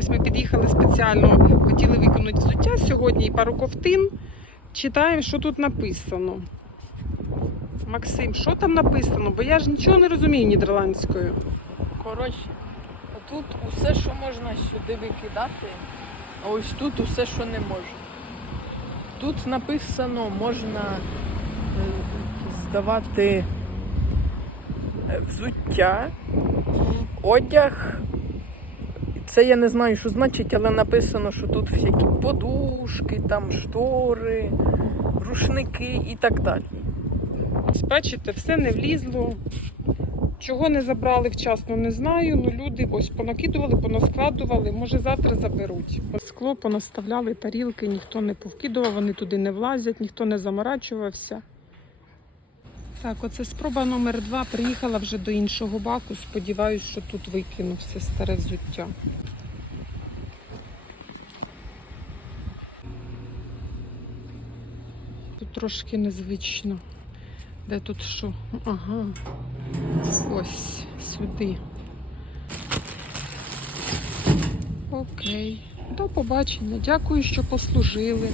Ось ми під'їхали спеціально, хотіли виконати взуття сьогодні і пару ковтин. Читаємо, що тут написано. Максим, що там написано? Бо я ж нічого не розумію нідерландською. Коротше, тут усе, що можна сюди викидати, а ось тут усе, що не можна. Тут написано, можна е, здавати е, взуття, одяг. Це я не знаю, що значить, але написано, що тут всякі подушки, там штори, рушники і так далі. Ось бачите, все не влізло. Чого не забрали вчасно, не знаю. Ну люди ось понакидували, понаскладували. Може завтра заберуть. Скло понаставляли, тарілки, ніхто не повкидував, вони туди не влазять, ніхто не заморачувався. Так, оце спроба номер два. Приїхала вже до іншого баку. Сподіваюсь, що тут викину все старе взуття. Тут трошки незвично. Де тут що? Ага. Ось сюди. Окей. До побачення. Дякую, що послужили.